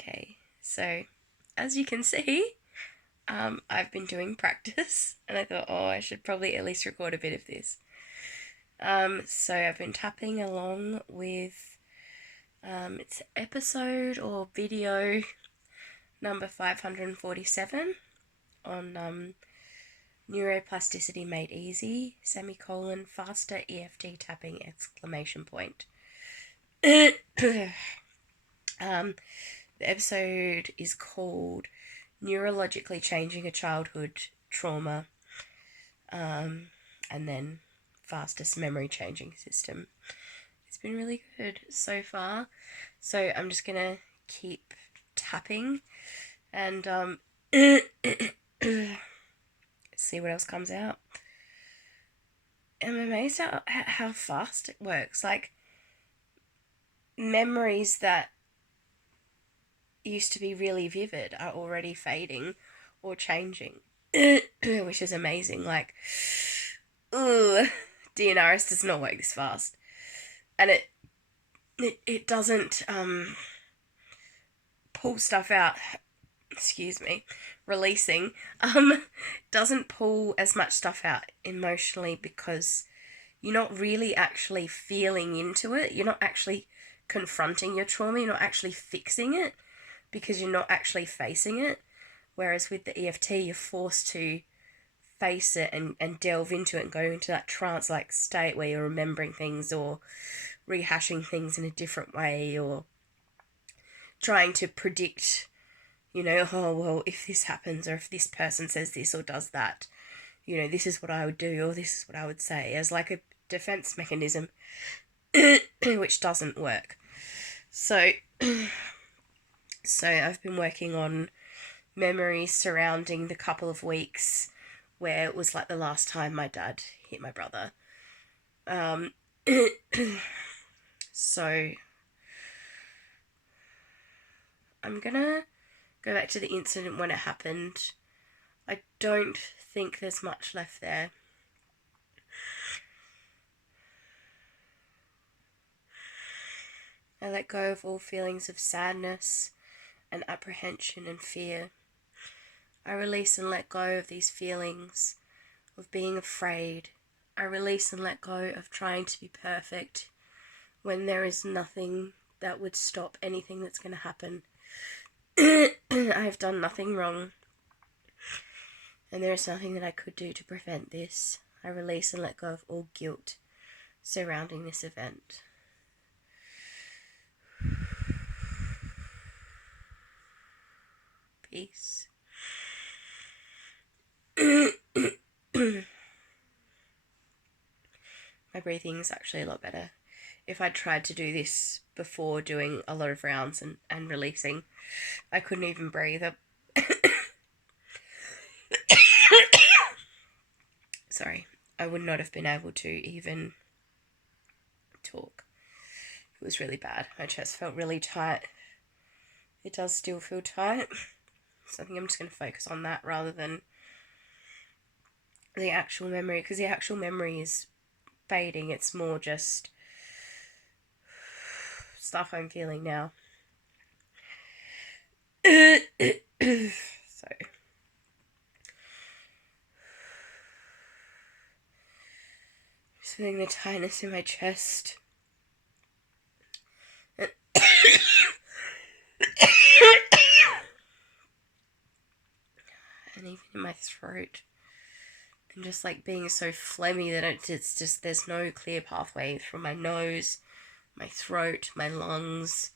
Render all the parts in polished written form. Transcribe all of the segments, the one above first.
Okay, so as you can see, I've been doing practice, and I thought, oh, I should probably at least record a bit of this. So I've been tapping along with it's episode or video number 547 on Neuroplasticity Made Easy, faster EFT tapping, ! The episode is called Neurologically Changing a Childhood Trauma, and then Fastest Memory Changing System. It's been really good so far. So I'm just gonna keep tapping and see what else comes out. I'm amazed at how fast it works. Like, memories that used to be really vivid are already fading or changing, which is amazing. Like, DNRS does not work this fast, and it doesn't pull stuff out. Excuse me, releasing doesn't pull as much stuff out emotionally because you're not really actually feeling into it. You're not actually confronting your trauma. You're not actually fixing it because you're not actually facing it. Whereas with the EFT, you're forced to face it and delve into it and go into that trance-like state where you're remembering things or rehashing things in a different way or trying to predict, oh, well, if this happens or if this person says this or does that, this is what I would do or this is what I would say, as like a defense mechanism, which doesn't work. So I've been working on memories surrounding the couple of weeks where it was like the last time my dad hit my brother. So I'm gonna go back to the incident when it happened. I don't think there's much left there. I let go of all feelings of sadness and apprehension and fear. I release and let go of these feelings of being afraid. I release and let go of trying to be perfect when there is nothing that would stop anything that's going to happen. I've done nothing wrong, and there is nothing that I could do to prevent this. I release and let go of all guilt surrounding this event. Peace. My breathing is actually a lot better. If I tried to do this before doing a lot of rounds and releasing, I couldn't even breathe. Sorry, I would not have been able to even talk. It was really bad. My chest felt really tight. It does still feel tight. So I think I'm just going to focus on that rather than the actual memory, because the actual memory is fading. It's more just stuff I'm feeling now. So just feeling the tightness in my chest. And even in my throat. And just like being so phlegmy that it's just, there's no clear pathway from my nose, my throat, my lungs.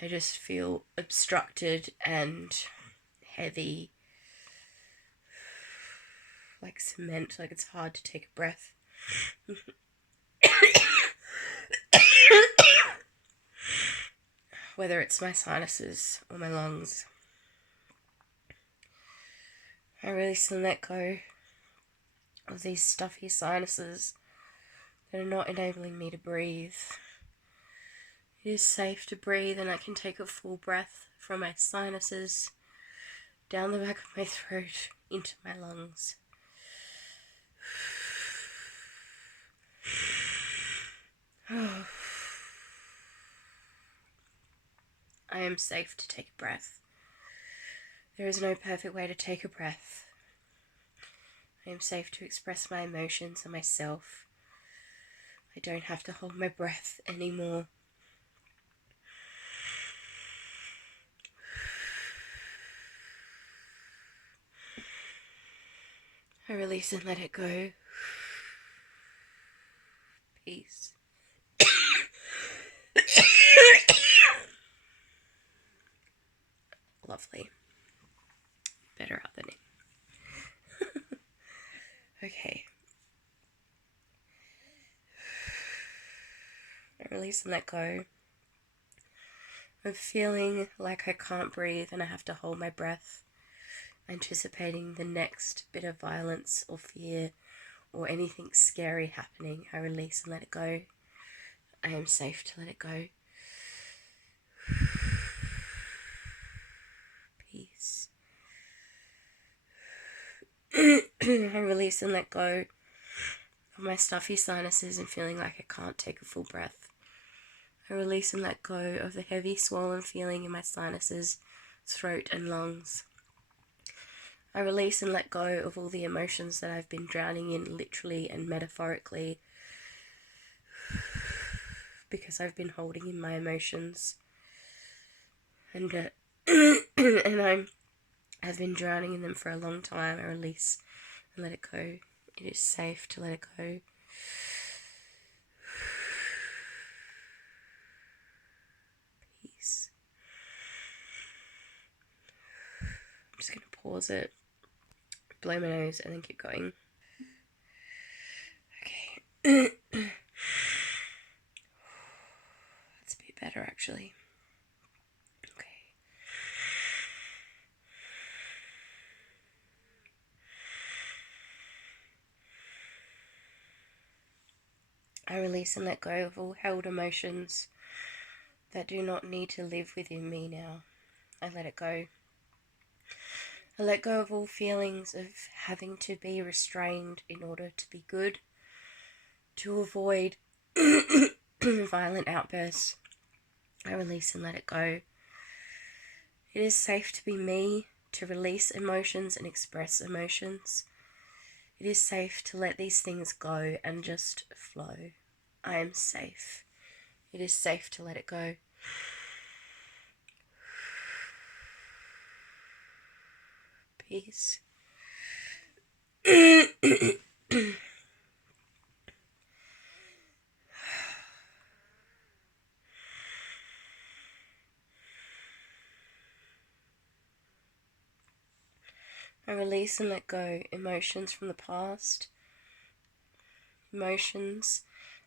I just feel obstructed and heavy, like cement, like it's hard to take a breath. Whether it's my sinuses or my lungs. I release and let go of these stuffy sinuses that are not enabling me to breathe. It is safe to breathe, and I can take a full breath from my sinuses down the back of my throat into my lungs. I am safe to take a breath. There is no perfect way to take a breath. I am safe to express my emotions and myself. I don't have to hold my breath anymore. I release and let it go. Peace. Lovely. Better out than in. Okay. I release and let go of feeling like I can't breathe and I have to hold my breath, anticipating the next bit of violence or fear or anything scary happening. I release and let it go. I am safe to let it go. Peace. I release and let go of my stuffy sinuses and feeling like I can't take a full breath. I release and let go of the heavy swollen feeling in my sinuses, throat and lungs. I release and let go of all the emotions that I've been drowning in literally and metaphorically because I've been holding in my emotions. And I've been drowning in them for a long time. I release and let it go. It is safe to let it go. Peace. I'm just going to pause it, blow my nose, and then keep going. Okay. That's a bit better, actually. Okay. I release and let go of all held emotions that do not need to live within me now. I let it go. I let go of all feelings of having to be restrained in order to be good, to avoid violent outbursts. I release and let it go. It is safe to be me, to release emotions and express emotions. It is safe to let these things go and just flow. I am safe. It is safe to let it go. Peace. I release and let go emotions from the past, emotions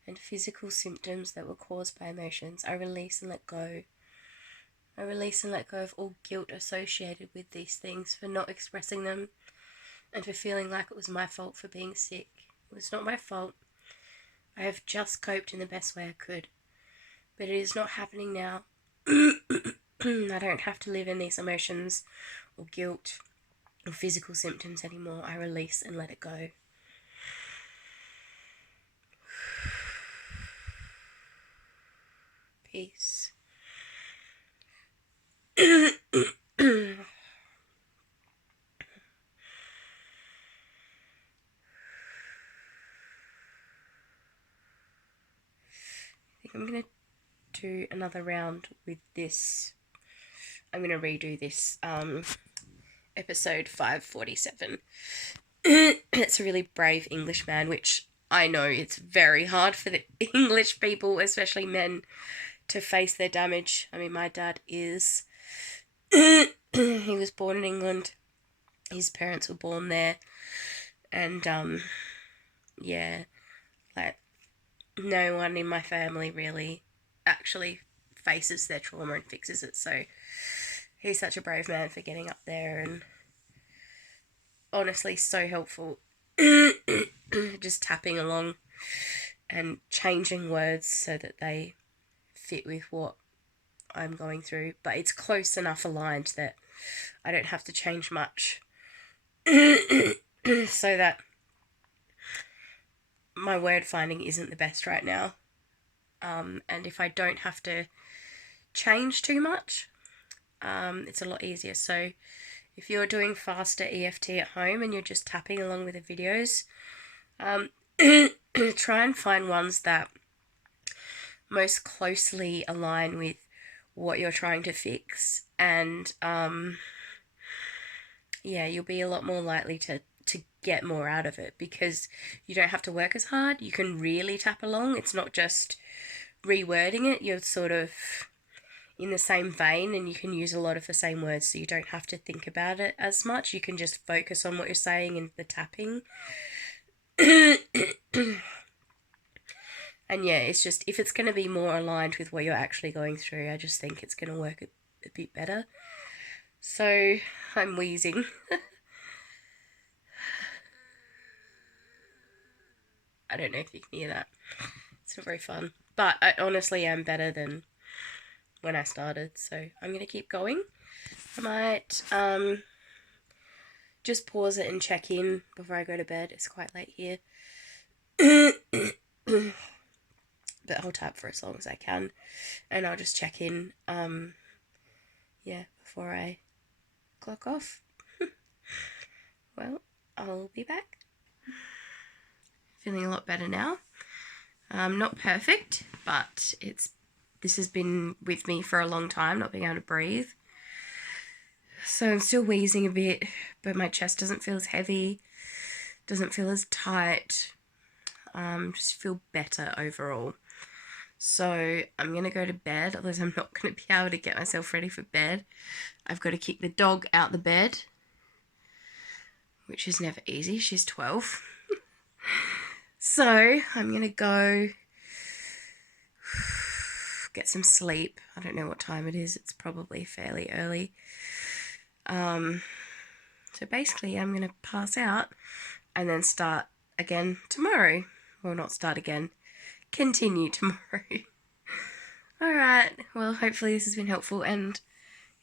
and physical symptoms that were caused by emotions. I release and let go. I release and let go of all guilt associated with these things for not expressing them and for feeling like it was my fault for being sick. It was not my fault. I have just coped in the best way I could. But it is not happening now. I don't have to live in these emotions or guilt or physical symptoms anymore. I release and let it go. Peace. I think I'm going to do another round with this. I'm going to redo this episode 547. It's a really brave English man, which I know it's very hard for the English people, especially men, to face their damage. I mean, my dad is... he was born in England. His parents were born there. And, yeah, like, no one in my family really actually faces their trauma and fixes it. So he's such a brave man for getting up there and honestly so helpful. Just tapping along and changing words so that they fit with what I'm going through, but it's close enough aligned that I don't have to change much so that my word finding isn't the best right now, and if I don't have to change too much, it's a lot easier. So if you're doing FasterEFT at home and you're just tapping along with the videos, try and find ones that most closely align with what you're trying to fix, and yeah, you'll be a lot more likely to get more out of it, because you don't have to work as hard. You can really tap along. It's not just rewording it. You're sort of in the same vein, and you can use a lot of the same words, so you don't have to think about it as much. You can just focus on what you're saying and the tapping. And yeah, it's just, if it's going to be more aligned with what you're actually going through, I just think it's going to work a bit better. So I'm wheezing. I don't know if you can hear that. It's not very fun. But I honestly am better than when I started, so I'm going to keep going. I might just pause it and check in before I go to bed. It's quite late here. But I'll tap for as long as I can, and I'll just check in, yeah, before I clock off. Well, I'll be back. Feeling a lot better now. Not perfect, but this has been with me for a long time, not being able to breathe. So I'm still wheezing a bit, but my chest doesn't feel as heavy, doesn't feel as tight. Just feel better overall. So I'm going to go to bed, otherwise I'm not going to be able to get myself ready for bed. I've got to kick the dog out the bed, which is never easy. She's 12. So I'm going to go get some sleep. I don't know what time it is. It's probably fairly early. So basically I'm going to pass out and then start again tomorrow. Well, not start again. Continue tomorrow. Alright, well, hopefully this has been helpful, and,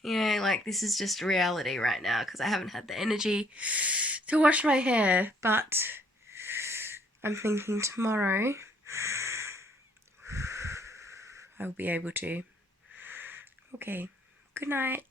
you know, like, this is just reality right now, because I haven't had the energy to wash my hair, but I'm thinking tomorrow I'll be able to. Okay, good night.